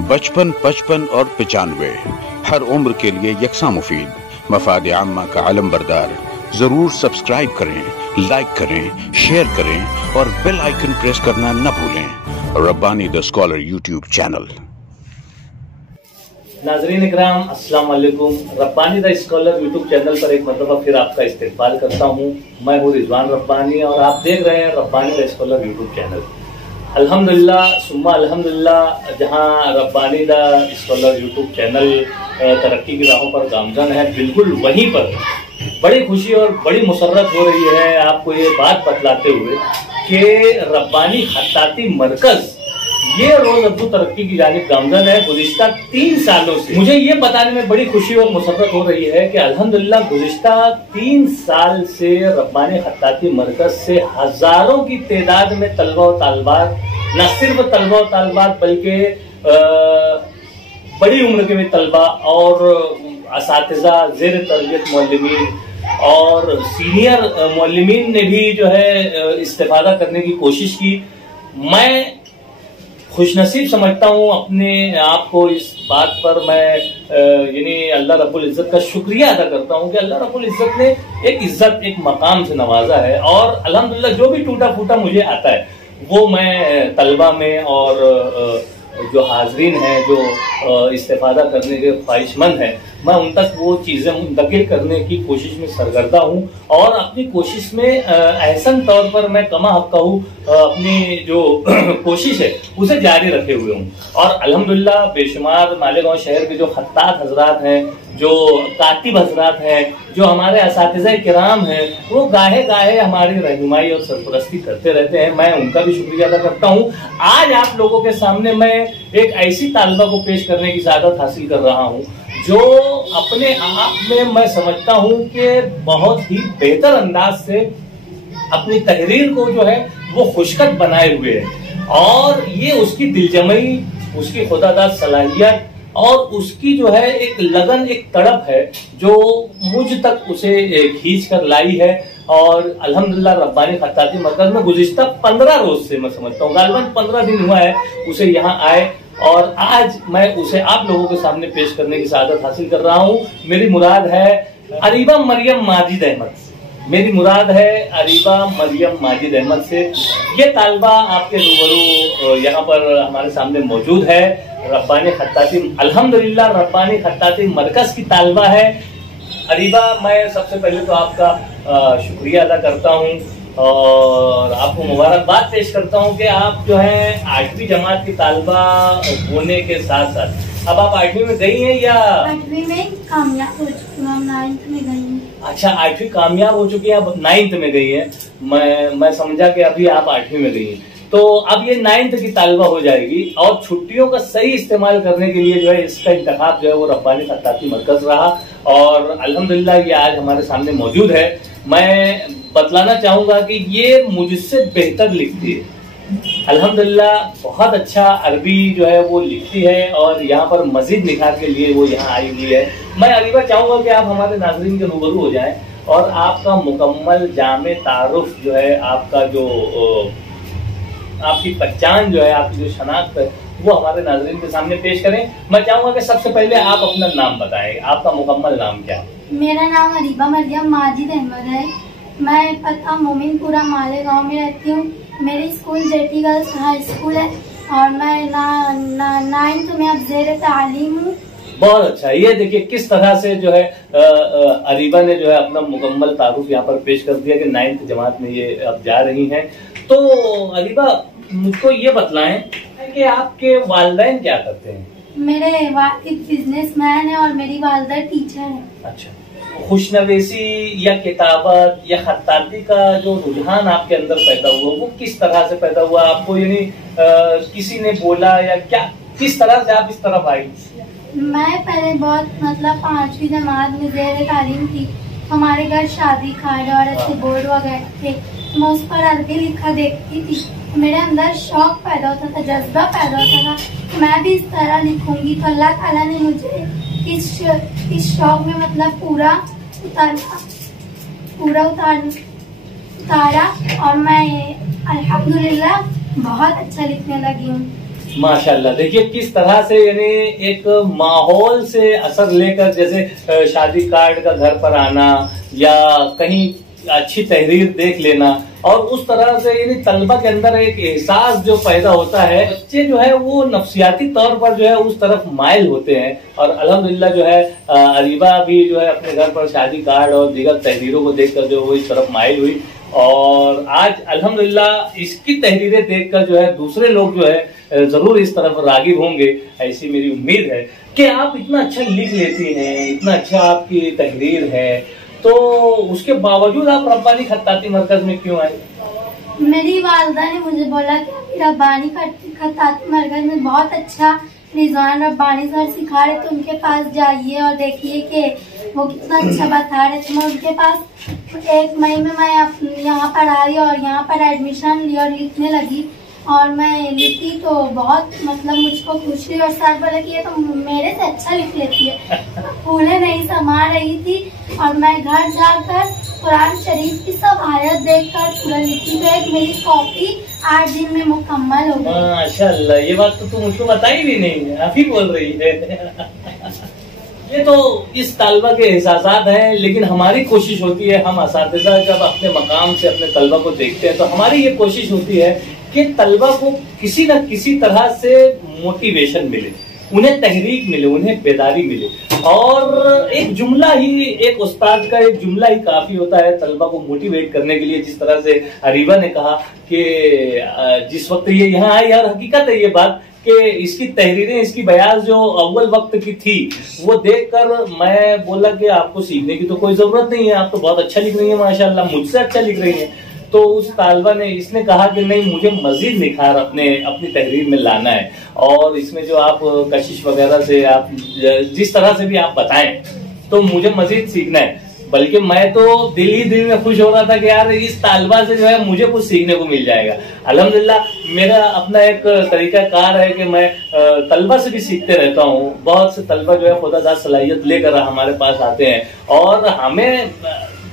बचपन, 55 और 95 हर उम्र के लिए यकसा मुफीद। मफाद आम्मा का आलम बरदार। जरूर सब्सक्राइब करें, लाइक करें, शेयर करें और बेल आइकन प्रेस करना न भूलें। Rabbani the scholar YouTube channel. नाज़रीन इकराम, अस्सलाम वालेकुम। Rabbani the scholar YouTube channel पर एक मरतबा फिर आपका इस्तकबाल करता हूँ। मैं हूँ रिजवान रब्बानी और आप देख रहे हैं Rabbani the scholar YouTube channel. अल्हम्दुलिल्लाह सुम्मा अल्हम्दुलिल्लाह, जहाँ Rabbani the scholar YouTube channel तरक्की की राहों पर गामजन है, बिल्कुल वहीं पर बड़ी खुशी और बड़ी मुसर्रत हो रही है आपको ये बात बतलाते हुए कि रब्बानी खत्ताती मरकज ये रोज अब्दू तरक्की की जानिब गामजन है। गुज़िश्ता 3 सालों से मुझे ये बताने में बड़ी खुशी और मुसर्रत हो रही है कि अल्हम्दुलिल्लाह गुज़िश्ता 3 साल से रब्बानी खत्ताती मरकज से हजारों की तादाद में तलबा और तालिबात, न सिर्फ तलबा और तालिबात बल्कि बड़ी उम्र के भी तलबा और असातिज़ा, ज़ेर तरबियत मुअल्लिमीन और सीनियर मुअल्लिमीन ने भी जो है इस्तिफादा करने की कोशिश की। मैं खुशनसीब समझता हूँ अपने आप को। इस बात पर मैं यानी अल्लाह रब्बुल इज़्ज़त का शुक्रिया अदा करता हूँ कि अल्लाह रब्बुल इज़्ज़त ने एक इज्जत, एक मकाम से नवाजा है। और अल्हम्दुलिल्लाह जो भी टूटा फूटा मुझे आता है वो मैं तलबा में और जो हाजरीन हैं, जो इस्तिफादा करने के ख्वाहिशमंद हैं, मैं उन तक वो चीज़ें मुंतकिल करने की कोशिश में सरगर्दा हूँ और अपनी कोशिश में एहसन तौर पर मैं कमा हक़्क़ा हूँ अपनी जो कोशिश है उसे जारी रखे हुए हूँ। और अल्हम्दुलिल्लाह बेशुमार मालेगांव शहर के जो खत्तात हजरात हैं, जो कातिब हजरात हैं, जो हमारे असातिज़ा किराम हैं, वो गाहे गाहे हमारी रहनुमाई और सरपरस्ती करते रहते हैं। मैं उनका भी शुक्रिया अदा करता हूँ। आज आप लोगों के सामने मैं एक ऐसी तालिबा को पेश करने की सादत हासिल कर रहा हूँ जो अपने आप में मैं समझता हूँ कि बहुत ही बेहतर अंदाज से अपनी तहरीर को जो है वो खुशखत बनाए हुए है। और ये उसकी दिलजमई, उसकी खुदादाद सलाहियत और उसकी जो है एक लगन, एक तड़प है जो मुझ तक उसे खींच कर लाई है। और अल्हम्दुलिल्लाह रब्बानी खत्ताती मरकज में गुज़िश्ता 15 रोज से मैं समझता हूँ, गालिबन 15 दिन हुआ है उसे यहाँ आए और आज मैं उसे आप लोगों के सामने पेश करने की सादत हासिल कर रहा हूँ। मेरी मुराद है अरीबा मरियम माजिद अहमद। मेरी मुराद है अरीबा मरियम माजिद अहमद से। ये तालिबा आपके रूबरू यहाँ पर हमारे सामने मौजूद है। रब्बानी खत्ताती, अल्हम्दुलिल्लाह रब्बानी खत्ताती मरकज की तालिबा है। अरीबा, मैं सबसे पहले तो आपका शुक्रिया अदा करता हूँ और आपको मुबारकबाद पेश करता हूँ कि आप जो है 8वीं जमात की तालिबा होने के साथ साथ अब आप 8वीं में गई हैं या 8वीं में कामयाब हो चुकी हूँ, 9th में गई हूँ। अच्छा, 8वीं कामयाब हो चुकी है, अब 9th में गई है। मैं समझा कि अभी आप 8वीं में गई हैं, तो अब ये 9th की तालिबा हो जाएगी। और छुट्टियों का सही इस्तेमाल करने के लिए जो है इसका इंतखाब जो है वो रब्बानी खत्ताती मरकज रहा और अल्हम्दुलिल्लाह ये आज हमारे सामने मौजूद है। मैं बतलाना चाहूंगा कि ये मुझसे बेहतर लिखती है। अल्हम्दुलिल्लाह बहुत अच्छा अरबी जो है वो लिखती है और यहाँ पर मजीद निखार के लिए वो यहाँ आई हुई है। मैं अरीबा चाहूंगा कि आप हमारे नाज़रीन के रूबरू हो जाएं और आपका मुकम्मल जामे तारुफ जो है, आपका जो आपकी पहचान जो है, आपकी जो शनाख्त है वो हमारे नाज़रीन के सामने पेश करें। मैं चाहूंगा कि सबसे पहले आप अपना नाम बताएं। आपका मुकम्मल नाम क्या है? मेरा नाम अरीबा मरियम माजिद अहमद है। मैं पता मोमिनपुरा मालेगांव में रहती हूँ। मेरी school jetty girls high school है और मैं 9th में अब ज़ेर तालीम हूँ। बहुत अच्छा। ये देखिए किस तरह से जो है अरीबा ने जो है अपना मुकम्मल तारुफ यहाँ पर पेश कर दिया कि 9th जमात में ये अब जा रही हैं। तो अरीबा, मुझको ये बतलाएं कि आपके वालिदैन क्या करते हैं? मेरे वालिद बिजनेसमैन है और मेरी वालिदा टीचर है। अच्छा, खुशनवेसी या किताबत या खत्ताती का जो रुझान आपके अंदर पैदा हुआ वो किस तरह से पैदा हुआ आपको? यानी किसी ने बोला या क्या, किस तरह से आप इस तरफ आई? मैं पहले बहुत 5वीं जमात में ज़ेर तालीम थी। हमारे घर शादी खाने और अच्छे बोर्ड वगैरह थे, मैं उस पर अरबी लिखा देखती थी। मेरे अंदर शौक पैदा होता था, जज्बा पैदा होता था कि मैं भी इस तरह लिखूंगी। तो अल्लाह ताला ने मुझे इस शौक में पूरा उतारा और मैं अल्हम्दुलिल्लाह बहुत अच्छा लिखने लगी हूँ। माशाल्लाह, देखिए किस तरह से यानी एक माहौल से असर लेकर, जैसे शादी कार्ड का घर पर आना या कहीं अच्छी तहरीर देख लेना, और उस तरह से यानी तलबा के अंदर एक एहसास जो पैदा होता है, बच्चे जो है वो नफ्सियाती तौर पर जो है उस तरफ माइल होते हैं। और अल्हम्दुलिल्लाह जो है अरीबा भी जो है अपने घर पर शादी कार्ड और दीगर तहरीरों को देखकर जो वो इस तरफ माइल हुई, और आज अल्हम्दुलिल्लाह इसकी तहरीरें देखकर जो है दूसरे लोग जो है जरूर इस तरफ रागिब होंगे, ऐसी मेरी उम्मीद है। कि आप इतना अच्छा लिख लेती हैं, इतना अच्छा आपकी तहरीर है, तो उसके बावजूद आप रब्बानी खत्ताती मरकज में क्यों आए? मेरी वालदा ने मुझे बोला कि अभी रब्बानी खत्ताती मरकज में बहुत अच्छा रिजवान रब्बानी सर सिखा रहे, तो उनके पास जाइए और देखिए कि वो कितना अच्छा बता रहे। तो मैं उनके पास 1 मई में मैं यहाँ पर आई और यहाँ पर एडमिशन ली और लिखने लगी, और मैं लिखी तो बहुत मतलब मुझको खुशी, और सर बोले कि ये तो मेरे से अच्छा लिख लेती है। फूले नहीं समा रही थी, और मैं घर जाकर कुरान शरीफ की सब आयत देखकर पूरा लिखी, तो एक मेरी कॉपी 8 दिन में मुकम्मल हो गई। माशाअल्लाह, ये बात तो तुम मुझको बताई भी नहीं, आप ही बोल रही है। ये तो इस तालबा के एहसासात हैं, लेकिन हमारी कोशिश होती है, हम असातिज़ा जब अपने मकाम से अपने तलबा को देखते हैं तो हमारी ये कोशिश होती है कि तलबा को किसी न किसी तरह से मोटिवेशन मिले, उन्हें तहरीक मिले, उन्हें बेदारी मिले। और एक जुमला ही, एक उस्ताद का एक जुमला ही काफी होता है तलबा को मोटिवेट करने के लिए। जिस तरह से अरीबा ने कहा कि जिस वक्त ये यहाँ आई, और हकीकत है ये बात कि इसकी तहरीरें, इसकी बयान जो अव्वल वक्त की थी, वो देखकर मैं बोला कि आपको सीखने की तो कोई जरूरत नहीं है, आप तो बहुत अच्छा लिख रही है माशाल्लाह, मुझसे अच्छा लिख रही है। तो उस तालबा ने, इसने कहा कि नहीं, मुझे मजीद निखार अपनी तहरीर में लाना है, और इसमें जो आप कशिश वगैरह से आप जिस तरह से भी आप बताएं, तो मुझे मजीद सीखना है। बल्कि मैं तो दिल ही दिल में खुश हो रहा था कि यार इस तालबा से जो है मुझे कुछ सीखने को मिल जाएगा। अल्हम्दुलिल्लाह मेरा अपना एक तरीका कार है कि मैं तलबा से भी सीखते रहता हूँ। बहुत से तलबा जो है खुदा दाद सलाहियत लेकर हमारे पास आते हैं, और हमें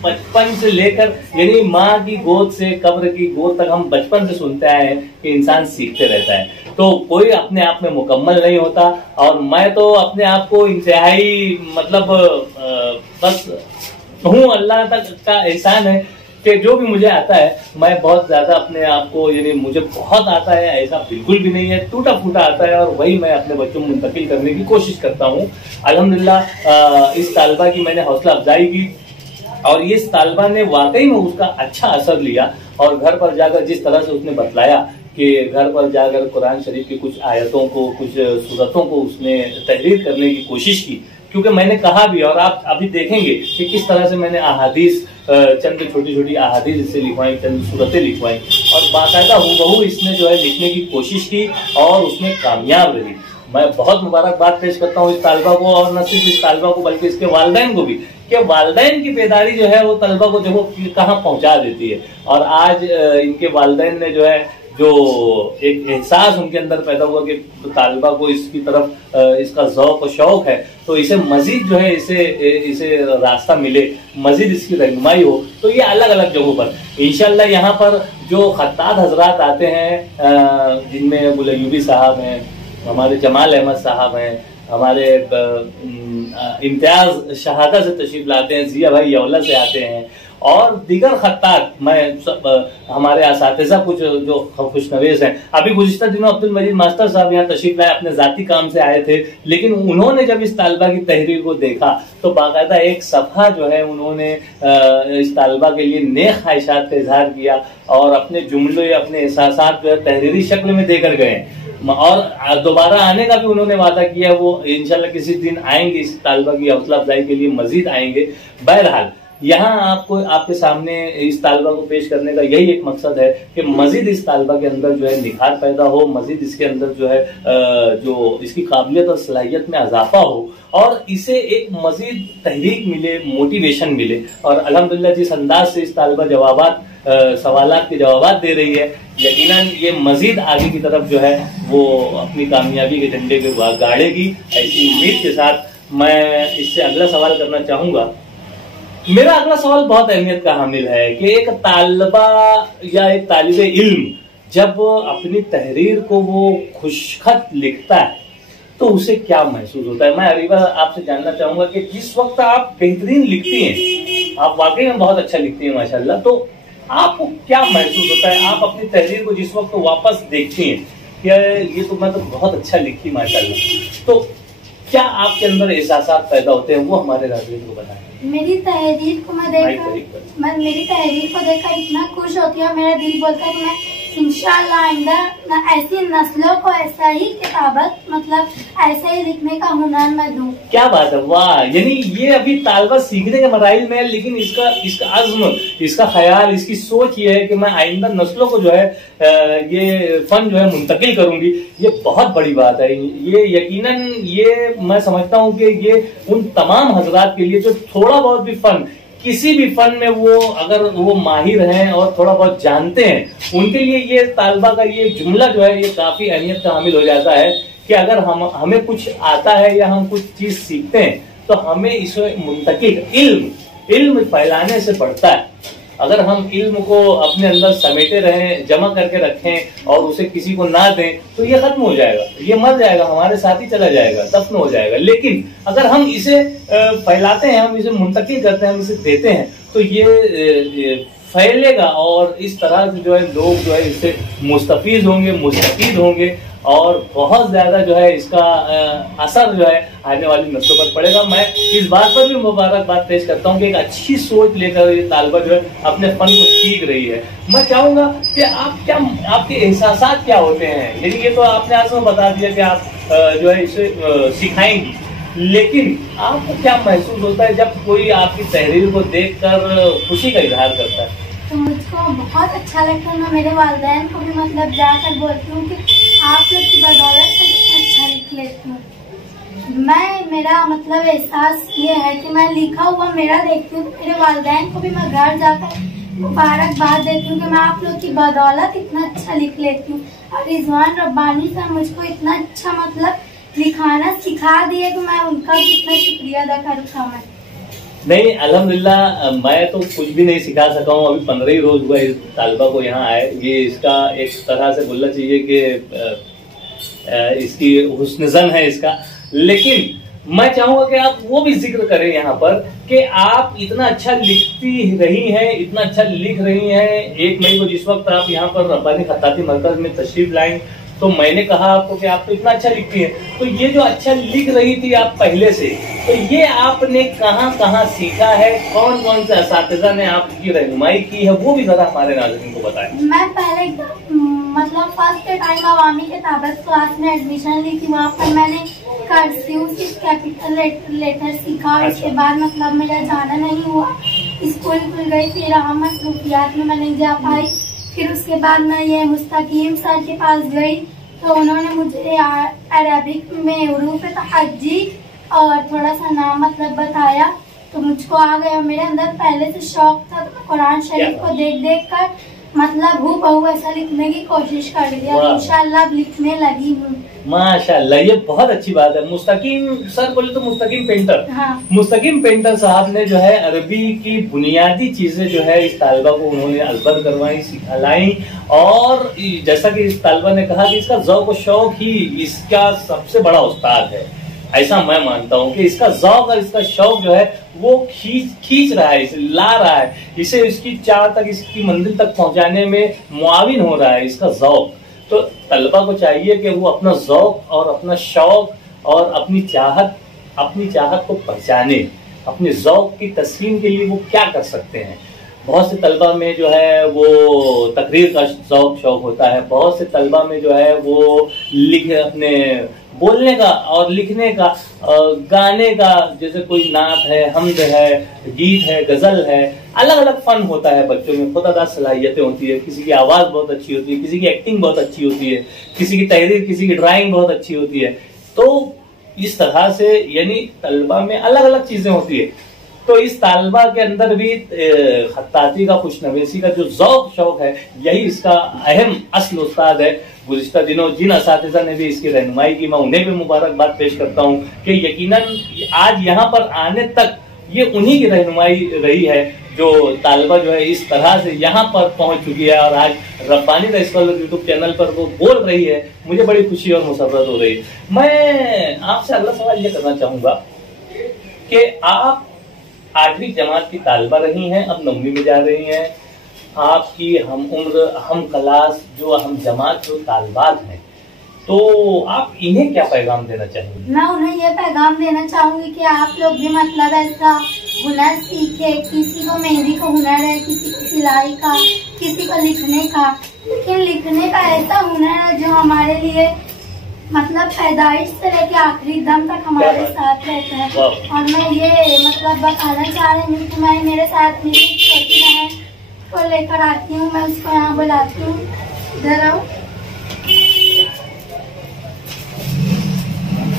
बचपन से लेकर यानी माँ की गोद से कब्र की गोद तक हम बचपन से सुनते आए हैं कि इंसान सीखते रहता है। तो कोई अपने आप में मुकम्मल नहीं होता, और मैं तो अपने आप को इंतहाई मतलब बस हूँ, अल्लाह तक का एहसान है कि जो भी मुझे आता है मैं बहुत ज्यादा अपने आप को, यानी मुझे बहुत आता है ऐसा बिल्कुल भी नहीं है, टूटा फूटा आता है, और वही मैं अपने बच्चों में मुंतकिल करने की कोशिश करता हूँ। अल्हम्दुलिल्लाह इस तालबा की मैंने हौसला अफजाई की, और ये तालबा ने वाकई में उसका अच्छा असर लिया, और घर पर जाकर जिस तरह से उसने बतलाया कि घर पर जाकर कुरान शरीफ की कुछ आयतों को, कुछ सूरतों को उसने तहरीर करने की कोशिश की। क्योंकि मैंने कहा भी, और आप अभी देखेंगे कि किस तरह से मैंने अहादीस, चंद छोटी छोटी अहादीस इससे लिखवाई, चंद सूरतें लिखवाई, और बाकायदा हूबहू इसने जो है लिखने की कोशिश की, और उसमें कामयाब रही। मैं बहुत मुबारकबाद पेश करता हूँ इस तालबा को, और न सिर्फ इस तालबा को बल्कि इसके वालिदैन को भी, कि वालिदैन की बेदारी जो है वो तलबा को देखो कहाँ पहुंचा देती है। और आज इनके वालिदैन ने जो है, जो एक एहसास उनके अंदर पैदा हुआ कि तालबा को इसकी तरफ इसका ज़ौक़ और शौक़ है, तो इसे मजीद जो है इसे रास्ता मिले, मजीद इसकी रहनुमाई हो। तो ये अलग अलग जगहों पर इंशाल्लाह यहाँ पर जो खत्तात हजरात आते हैं, जिनमें बुलयूबी साहब हैं, हमारे जमाल अहमद साहब हैं, हमारे इम्तियाज शहादा से तशरीफ लाते हैं, जिया भाई यौला से आते हैं, और दीगर खत्तात, मैं हमारे असातिज़ा कुछ जो खुशनवीस हैं। अभी गुज़िश्ता दिनों अब्दुल मजीद मास्टर साहब यहाँ तशरीफ लाए, अपने जाती काम से आए थे, लेकिन उन्होंने जब इस तालबा की तहरीर को देखा तो बाकायदा एक सफ़ा जो है उन्होंने इस तालबा के लिए नेक ख्वाहिशात का इजहार किया, और अपने जुमले, अपने एहसासात जो है तहरीरी शक्ल में देकर गए, और दोबारा आने का भी उन्होंने वादा किया। वो इंशाल्लाह किसी दिन आएंगे, इस तालबा की हौसला अफजाई के लिए मजीद आएंगे। बहरहाल यहाँ आपको, आपके सामने इस तालबा को पेश करने का यही एक मकसद है कि मजीद इस तालबा के अंदर जो है निखार पैदा हो, मजीद इसके अंदर जो है जो इसकी काबिलियत और सलाहियत में इजाफा हो, और इसे एक मजीद तहरीक मिले, मोटिवेशन मिले। और अल्हम्दुलिल्लाह जिस अंदाज से इस तालबा सवालात के जवाबात दे रही है, यकीनन ये मजीद आगे की तरफ जो है वो अपनी कामयाबी के झंडे को गाड़ेगी, ऐसी उम्मीद के साथ मैं इससे अगला सवाल करना चाहूंगा। मेरा अगला सवाल बहुत अहमियत का हामिल है कि एक तालबा या एक तालिबे इल्म जब अपनी तहरीर को वो खुशखत लिखता है तो उसे क्या महसूस होता है। मैं अरीबा आपसे जानना चाहूंगा कि जिस वक्त आप बेहतरीन लिखती हैं, आप वाकई में बहुत अच्छा लिखती हैं माशाल्लाह, तो आपको क्या महसूस होता है? आप अपनी तहरीर को जिस वक्त वापस देखती हैं कि ये तो मैं तो बहुत अच्छा लिखी माशाल्लाह, तो क्या आपके अंदर एहसास पैदा होते हैं, वो हमारे नाज़रीन को बताएं। मेरी तहरीर को मेरी तहरीर को देखकर इतना खुश होती है, मेरा दिल बोलता है कि मैं इंशाअल्लाह आइंदा ऐसी नस्लों को ऐसा ही किताबत मतलब ऐसे ही लिखने का हुनर मैं दूं। क्या बात है, वाह। यानी ये अभी तालबा सीखने के मराइल में है, लेकिन इसका अज़्म, इसका ख्याल, इसकी सोच ये है कि मैं आइंदा नस्लों को जो है ये फन जो है मुंतकिल करूंगी। ये बहुत बड़ी बात है। ये यकीनन ये मैं समझता हूँ कि ये उन तमाम हजरात के लिए जो थोड़ा बहुत भी फन, किसी भी फन में वो अगर वो माहिर हैं और थोड़ा बहुत जानते हैं, उनके लिए ये तालबा का ये जुमला जो है ये काफी अहमियत का हामिल हो जाता है कि अगर हमें कुछ आता है या हम कुछ चीज सीखते हैं तो हमें इसे मुंतकिल इल्म फैलाने से बढ़ता है। अगर हम इल्म को अपने अंदर समेटे रहें, जमा करके रखें और उसे किसी को ना दें तो ये खत्म हो जाएगा, ये मर जाएगा, हमारे साथ ही चला जाएगा, दफन हो जाएगा। लेकिन अगर हम इसे फैलाते हैं, हम इसे मुंतकिल करते हैं, हम इसे देते हैं तो ये फैलेगा और इस तरह से जो है लोग जो है इससे मुस्तफीद होंगे, मुस्तफीद होंगे और बहुत ज्यादा जो है इसका असर जो है आने वाली नस्लों पर पड़ेगा। मैं इस बात पर भी मुबारकबाद पेश करता हूँ कि एक अच्छी सोच लेकर ये तालबा जो है अपने फन को सीख रही है। मैं चाहूंगा कि आपके एहसास क्या होते हैं। यानी ये तो आपने आज में बता दिया कि आप जो है इसे सिखाएंगी, लेकिन आपको क्या महसूस होता है जब कोई आपकी तहरीर को देखकर खुशी का इजहार करता है? तो मुझको बहुत अच्छा लगता है। मैं मेरे वालिदैन को भी मतलब जाकर बोलती हूँ कि आप लोग की बदौलत से कितना अच्छा लिख लेती हूँ। मेरा मतलब एहसास ये है कि मैं लिखा हुआ मेरा देखती हूँ तो मेरे वालिदैन को भी मैं घर जाकर मुबारकबाद देती हूँ कि मैं आप लोग की बदौलत इतना अच्छा लिख लेती हूँ। और रिजवान रब्बानी सर मुझको इतना अच्छा मतलब लिखाना सिखा दिया कि मैं उनका भी इतना शुक्रिया अदा करूँ। मैं नहीं, अल्हम्दुलिल्लाह, मैं तो कुछ भी नहीं सिखा सका हूँ। अभी 15 ही रोज हुआ इस तालिबा को यहाँ आए। ये इसका एक तरह से बोलना चाहिए कि इसकी हुस्न-ए-ज़न है इसका। लेकिन मैं चाहूंगा कि आप वो भी जिक्र करें यहाँ पर कि आप इतना अच्छा लिखती रही हैं, इतना अच्छा लिख रही हैं। 1 मई को जिस वक्त आप यहाँ पर रब्बानी खत्ताती मरकज में तशरीफ लाएं तो मैंने कहा आपको कि आप तो इतना अच्छा लिखती हैं, तो ये जो अच्छा लिख रही थी आप पहले से, तो ये आपने कहाँ सीखा है, कौन कौन से असातिज़ा ने आपकी रहनुमाई की है, वो भी जरा हमारे नाज़रीन को बताएं। मैं पहले मतलब फर्स्ट टाइम अवामी किताबत क्लास में एडमिशन ली थी, वहाँ पर मैंने कर्सिव कैपिटल लेटर सीखा। उसके बाद मतलब मेरा जाना नहीं हुआ, स्कूल खुल गई, फिर मसरूफियात में मैं नहीं जा पाई। फिर उसके बाद मैं ये मुस्तकीम सर के पास गई तो उन्होंने मुझे अरबिक में हुरूफ तहज्जी और थोड़ा सा नाम मतलब बताया तो मुझको आ गया। मेरे अंदर पहले से शौक था तो कुरान शरीफ को देख कर मतलब हूबहू ऐसा लिखने की कोशिश कर रही है। इंशाअल्लाह लिखने लगी हूँ। माशाअल्लाह, ये बहुत अच्छी बात है। मुस्तकीम सर बोले तो मुस्तकीम पेंटर, हाँ। मुस्तकीम पेंटर साहब ने जो है अरबी की बुनियादी चीजें जो है इस तालिबा को उन्होंने अजबर करवाई, सिखलाई। और जैसा कि इस तालिबा ने कहा कि इसका ज़ौक़ और शौक ही इसका सबसे बड़ा उस्ताद है। ऐसा मैं मानता हूँ कि इसका ज़ौक़ और इसका शौक जो है वो खींच रहा है, इसे ला रहा है, इसे इसकी चाह तक, इसकी मंजिल तक पहुंचाने में मुआविन हो रहा है इसका ज़ौक़। तो तलबा को चाहिए कि वो अपना ज़ौक़ और अपना शौक और अपनी चाहत को पहचाने, अपने ज़ौक़ की तस्लीम के लिए वो क्या कर सकते हैं। बहुत से तलबा में जो है वो तकरीर का शौक होता है, बहुत से तलबा में जो है वो अपने बोलने का और लिखने का, गाने का, जैसे कोई नात है, हमद है, गीत है, गजल है, अलग अलग फन होता है बच्चों में, खुदादार सलाहियतें होती है। किसी की आवाज बहुत अच्छी होती है, किसी की एक्टिंग बहुत अच्छी होती है, किसी की तहरीर, किसी की ड्राइंग बहुत अच्छी होती है। तो इस तरह से यानी तलबा में अलग अलग चीजें होती है। तो इस तालबा के अंदर भी खत्ताती का, खुशनवीसी का जो ज़ौक़ शौक है, यही इसका अहम असल उस्ताद है। गुज़िश्ता दिनों जिन असातिज़ा ने भी इसकी रहनुमाई की, मैं उन्हें भी मुबारकबाद पेश करता हूँ कि यकीनन आज यहाँ पर आने तक ये उन्हीं की रहनुमाई रही है जो तालिबा जो है इस तरह से यहाँ पर पहुंच चुकी है और आज Rabbani the scholar YouTube channel पर वो बोल रही है। मुझे बड़ी खुशी और मुसर्रत हो रही है। मैं आपसे अगला सवाल ये करना चाहूंगा कि आप 8वीं जमात की तालिबा रही हैं, अब 9वीं में जा रही हैं। आपकी हम उम्र हम क्लास जो हम जमात जो तालिबात हैं, तो आप इन्हें क्या पैगाम देना चाहेंगे? मैं उन्हें ये पैगाम देना चाहूंगी कि आप लोग भी मतलब ऐसा हुनर सीखे। किसी को मेहंदी का हुनर है, किसी को सिलाई का, किसी को लिखने का, लेकिन लिखने का ऐसा हुनर है जो हमारे लिए मतलब पैदाइश से लेके आखिरी दम तक हमारे साथ रहता है। और मैं ये मतलब बताना चाह रही हूँ कि मैं मेरे साथ मेरी छोटी बहन को लेकर आती हूँ, मैं उसको यहाँ बुलाती हूँ। इधर आओ।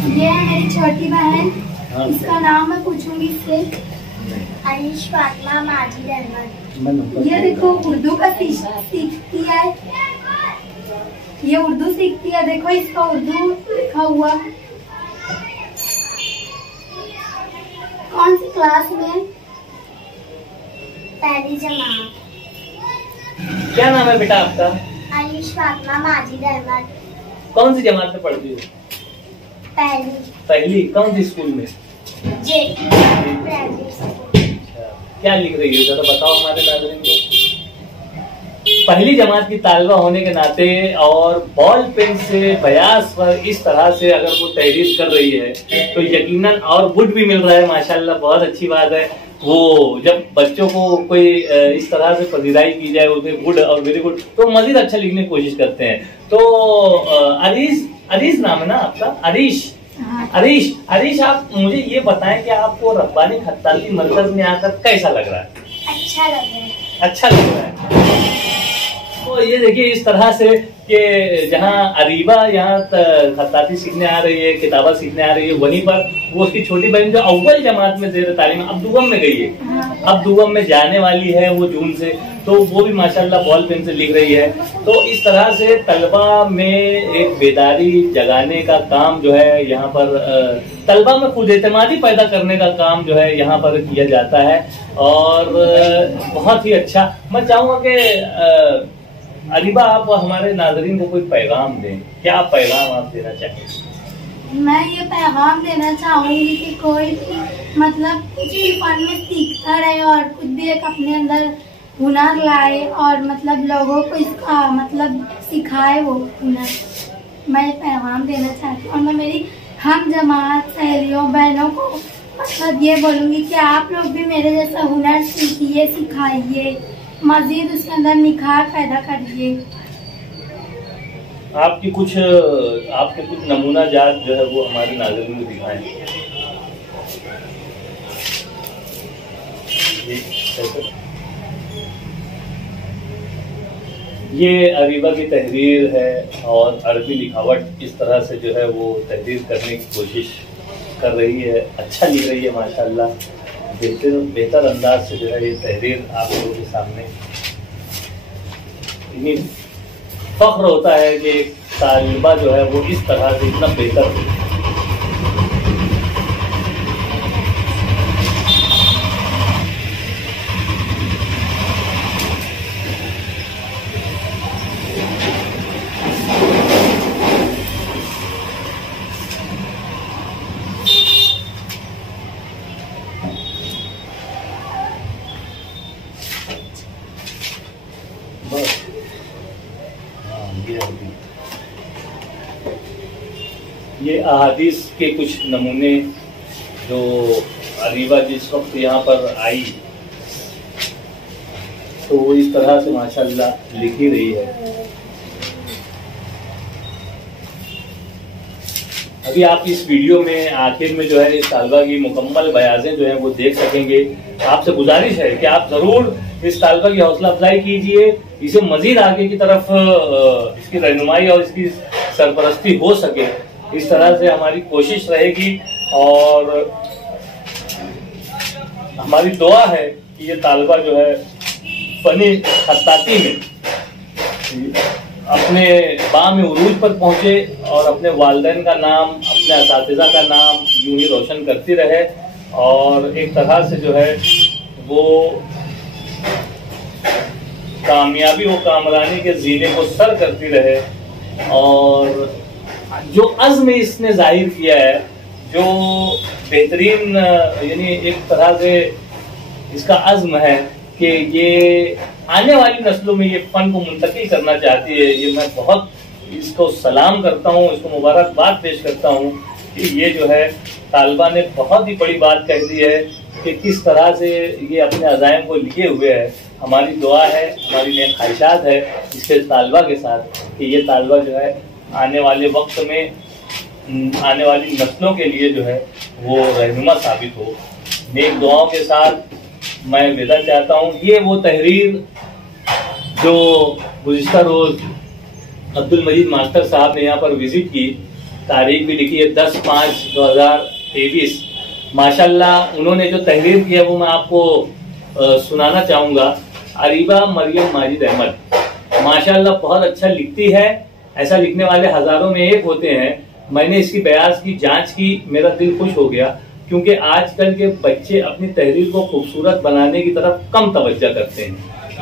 ये है मेरी छोटी बहन, इसका नाम मैं पूछूंगी इससे। अनीश फातिमा माजिद अहमद। ये देखो उर्दू का सीखती है, ये उर्दू सीखती है। देखो इसका उर्दू लिखा हुआ। कौन सी क्लास में? पहली जमात। क्या नाम है बेटा आपका? अनीश फातिमा माजिद अहमद। कौन सी जमात में पढ़ती हो? पहली। कौन सी स्कूल में? क्या लिख रही है जरा बताओ हमारे नाज़रीन को। पहली जमात की तालिबा होने के नाते और बॉल पेन से बयास पर इस तरह से अगर वो तहरीर कर रही है तो यकीनन और गुड भी मिल रहा है। माशाल्लाह बहुत अच्छी बात है। वो जब बच्चों को कोई इस तरह से पजीराई की जाए उन्हें गुड और वेरी गुड तो मजीद अच्छा लिखने की कोशिश करते हैं। तो अरीश नाम है ना आपका? अरीश आप मुझे ये बताएं कि आपको रब्बानी खत्ताती मरकज में आकर कैसा लग रहा है? अच्छा लग रहा है। अच्छा लग रहा है। तो ये देखिए इस तरह से कि जहाँ अरीबा यहाँ खत्ताती सीखने आ रही है, किताबा सीखने आ रही है, वहीं पर वो उसकी छोटी बहन जो अव्वल जमात में ज़ेर तालीम अब दुगम में गई है, अब दुगम में जाने वाली है वो जून से, तो वो भी माशाल्लाह बॉल पेन से लिख रही है। तो इस तरह से तलबा में एक बेदारी जगाने का काम जो है यहाँ पर तलबा में खुद एतमादी पैदा करने का काम जो है यहाँ पर किया जाता है और बहुत ही अच्छा। मैं चाहूँगा कि अरीबा आप हमारे नाज़रीन को कोई पैगाम दें। क्या पैगाम आप देना चाहेंगे? मैं ये पैगाम देना चाहूंगी कि कोई भी मतलब कुछ भी फन में सीखता रहे और कुछ भी एक अपने अंदर हुनर लाए और मतलब लोगों को इसका मतलब सिखाए वो हुनर। मैं पैगाम देना चाहती हूँ और मैं मेरी हम जमात सहेलियों बहनों को मतलब ये बोलूँगी कि आप लोग भी मेरे जैसा हुनर सीखिए, सिखाइए, मजीद उसके अंदर निखार पैदा करिए। आपके कुछ नमूना जात जो है वो हमारे नाज़रीन में दिखाएं। ये अरीबा की तहरीर है और अरबी लिखावट इस तरह से जो है वो तहरीर करने की कोशिश कर रही है। अच्छा लिख रही है माशाल्लाह। बेहतर अंदाज से जो है ये तहरीर आप लोगों के सामने। इन्हीं फख्र होता है कि तालिबा जो है वो इस तरह से इतना बेहतर ये अहादीस के कुछ नमूने जो अरीबा जिस वक्त यहाँ पर आई तो वो इस तरह से माशाल्लाह लिख ही रही है। अभी आप इस वीडियो में आखिर में जो है इस तालिबा की मुकम्मल बयाज़ें जो है वो देख सकेंगे। आपसे गुजारिश है कि आप जरूर इस तालिबा की हौसला अफजाई कीजिए, इसे मजीद आगे की तरफ इसकी रहनुमाई और इसकी सरपरस्ती हो सके, इस तरह से हमारी कोशिश रहेगी। और हमारी दुआ है कि ये तालिबा जो है फनी खत्ताती में अपने बाम उरूज पर पहुंचे और अपने वालिदैन का नाम, अपने असातिज़ा का नाम यूं ही रोशन करती रहे और एक तरह से जो है वो कामयाबी व कामरानी के जीने को सर करती रहे। और जो अज़्म इसने जाहिर किया है, जो बेहतरीन यानी एक तरह से इसका अज़्म है कि ये आने वाली नस्लों में ये फन को मुंतकिल करना चाहती है, ये मैं बहुत इसको सलाम करता हूँ, इसको मुबारकबाद पेश करता हूँ कि ये जो है तालिबा ने बहुत ही बड़ी बात कह दी है कि किस तरह से ये अपने अज़ाइम को लिए हुए है। हमारी दुआ है, हमारी नेक ख्वाहिशात है इसके तालिबा के साथ कि ये तालिबा जो है आने वाले वक्त में आने वाली नस्लों के लिए जो है वो रहनुमा साबित हो। नेक दुआओं के साथ मैं विदा चाहता हूँ। ये वो तहरीर जो गुज़िश्ता रोज अब्दुल मजीद मास्टर साहब ने यहाँ पर विजिट की, तारीख भी लिखी है 10/5/2023। माशाल्लाह उन्होंने जो तहरीर की है वो मैं आपको सुनाना चाहूँगा। अरीबा मरियम माजिद अहमद माशाल्लाह बहुत अच्छा लिखती है, ऐसा लिखने वाले हजारों में एक होते हैं। मैंने इसकी बयास की जांच की, मेरा दिल खुश हो गया क्योंकि आजकल के बच्चे अपनी तहरीर को खूबसूरत बनाने की तरफ कम तवज्जो करते हैं।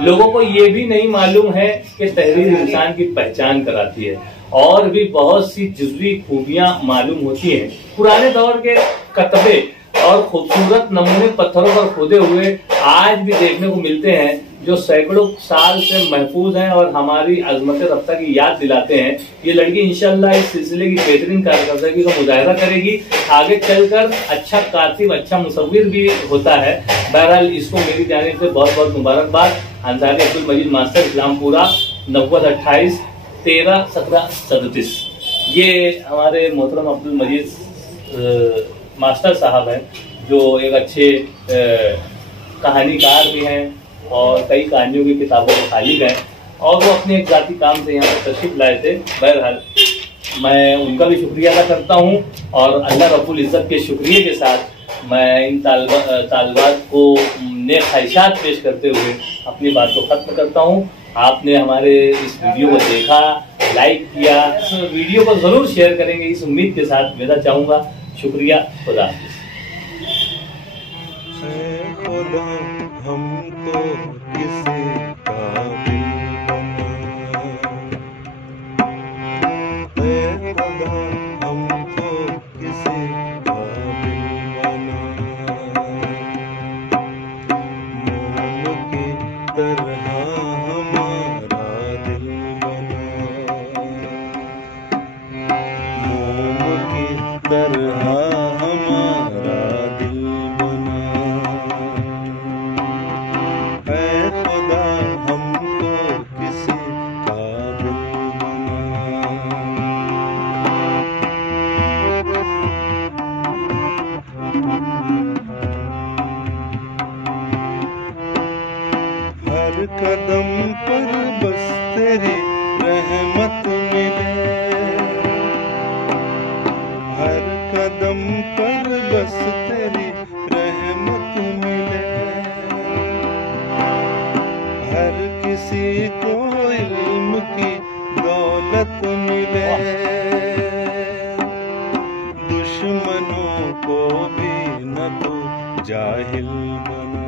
लोगों को ये भी नहीं मालूम है कि तहरीर इंसान की पहचान कराती है और भी बहुत सी जुज़वी खूबियां मालूम होती हैं। पुराने दौर के कतबे और खूबसूरत नमूने पत्थरों पर खोदे हुए आज भी देखने को मिलते हैं जो सैकड़ों साल से महफूज हैं और हमारी अजमत रफ्ता की याद दिलाते हैं। ये लड़की इंशाल्लाह इस सिलसिले की बेहतरीन कारकर्दगी का मुजाहिरा करेगी, आगे चलकर अच्छा कातिब, अच्छा मुसव्विर भी होता है। बहरहाल इसको मेरी जानिब से बहुत बहुत मुबारकबाद। अंसारी अब्दुल मजीद मास्टर, इस्लामपुरा 9028 13 17 37। ये हमारे मोहतरम अब्दुल मजीद मास्टर साहब हैं जो एक अच्छे कहानीकार भी हैं और कई कहानियों की किताबों के खालिक हैं और वो अपने एक जाती काम से यहाँ पर तशरीफ लाए थे। बहरहाल मैं उनका भी शुक्रिया अदा करता हूँ और अल्लाह रब्बुल इज़्ज़त के शुक्रिया के साथ मैं इन तालिबात को नेक ख्वाहिशात पेश करते हुए अपनी बात को ख़त्म करता हूँ। आपने हमारे इस वीडियो को देखा, लाइक किया, तो वीडियो को ज़रूर शेयर करेंगे इस उम्मीद के साथ विदा चाहूँगा। शुक्रिया, खुदा खुदा हमको किसी काबिल बना, खुदा हमको किसी काबिल बना, मोम की तरह हमारा दिल बना, मोम की तरह हमारा दिल बना, ऐ खुदा हमको किसी काबिल बना। हर कदम पर बस तेरी रहमत मिले, हर कदम पर बस तेरी रहमत मिले, हर किसी को इल्म की दौलत मिले, दुश्मनों को भी न तो जाहिल बना,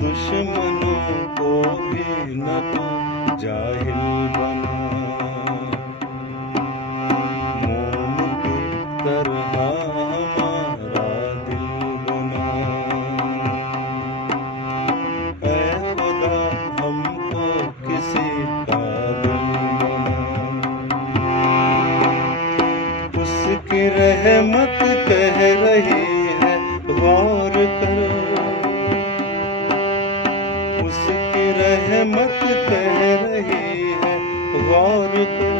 दुश्मनों को भी न तो जाहिल बना, मोम की तरह हमारा दिल बना, ऐ खुदा हमको किसी काबिल बना। उसकी रहमत कह रही है गौर कर, उसकी रहमत कह रही है गौर कर,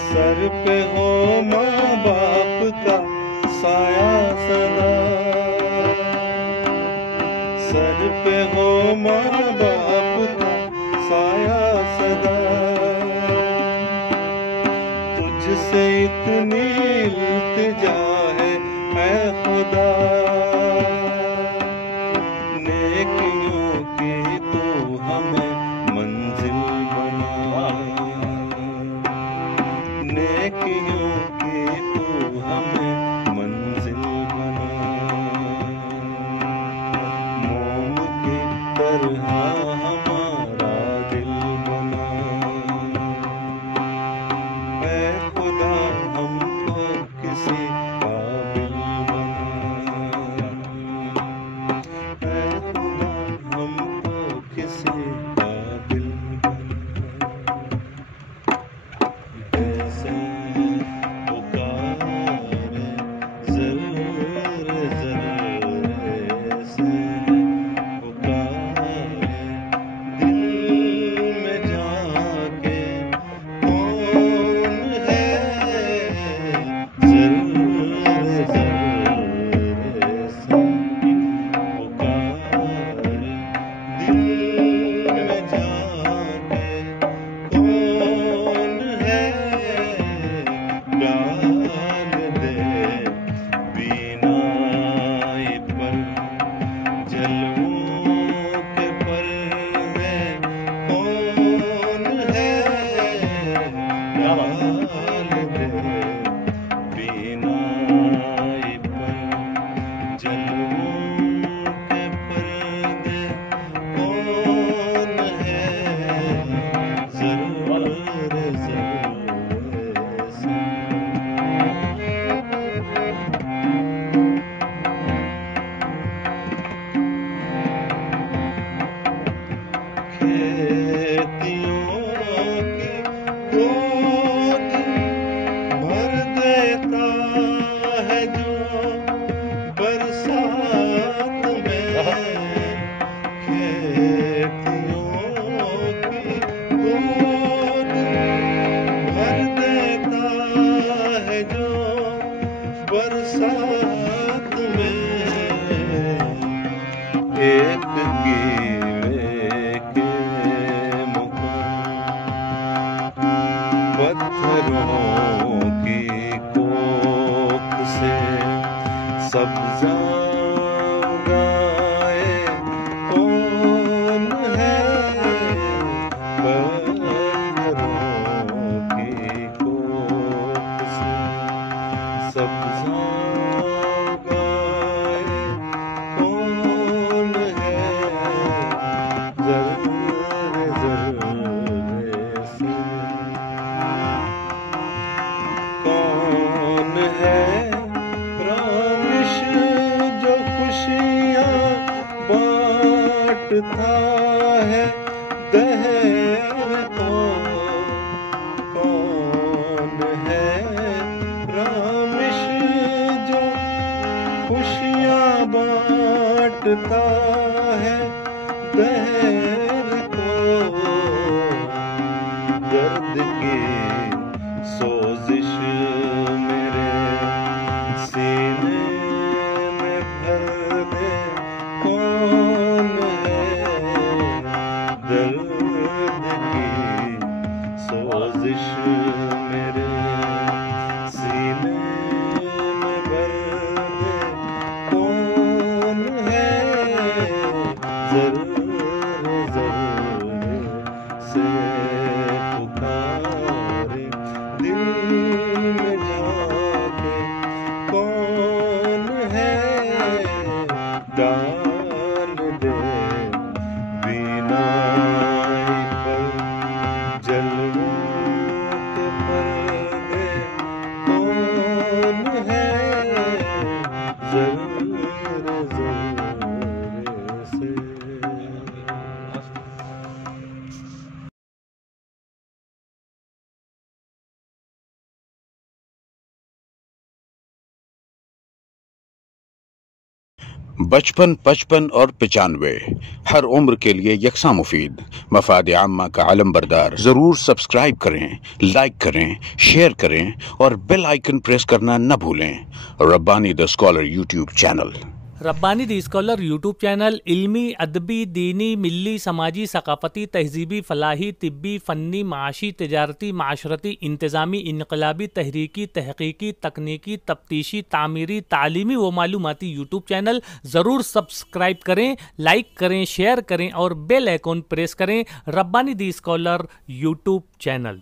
सर पे हो माँ बाप का साया सदा, सर पे हो माँ बाप का साया सदा, तुझसे इतनी इल्तिजा है ऐ खुदा, नेकियों की तू हमें मंजिल बना। एक कीले के मुकाम पत्थरों की कोख से सब्जा उगाए कौन है। पत्थरों की कोख से सब्जा कौन है रामिश जो खुशियाँ बांटता है दहर को। कौन है रामिश जो खुशियाँ बांटता है दहर को। दर्द की सोजिश मेरे सीने में भर दे कौन है। दर्द की सोजिश मेरे सीने में भर दे कौन है। जरूर से पुकारे दिल में जाके कौन है। डाल दे बीनाई पर जलवों के पर्दे कौन है। जरूर से बचपन, 55 और 95 हर उम्र के लिए यकसा मुफीद। मफाद आम्मा का अलमबरदार। जरूर सब्सक्राइब करें, लाइक करें, शेयर करें और बेल आइकन प्रेस करना न भूलें। Rabbani the scholar YouTube channel. Rabbani the scholar YouTube channel इल्मी, अदबी, दीनी, मिल्ली, समाजी, सकाफती, तहजीबी, फलाही, तिब्बी, फ़न्नी, माशी, तिजारती, माशरती, इंतज़ामी, इनकलाबी, तहरीकी, तहकीकी, तकनीकी, तफ्तीशी, तामीरी, तालीमी व मालूमाती यूट्यूब चैनल। ज़रूर सब्सक्राइब करें, लाइक करें, शेयर करें और बेल आइकन प्रेस करें। Rabbani the scholar YouTube channel.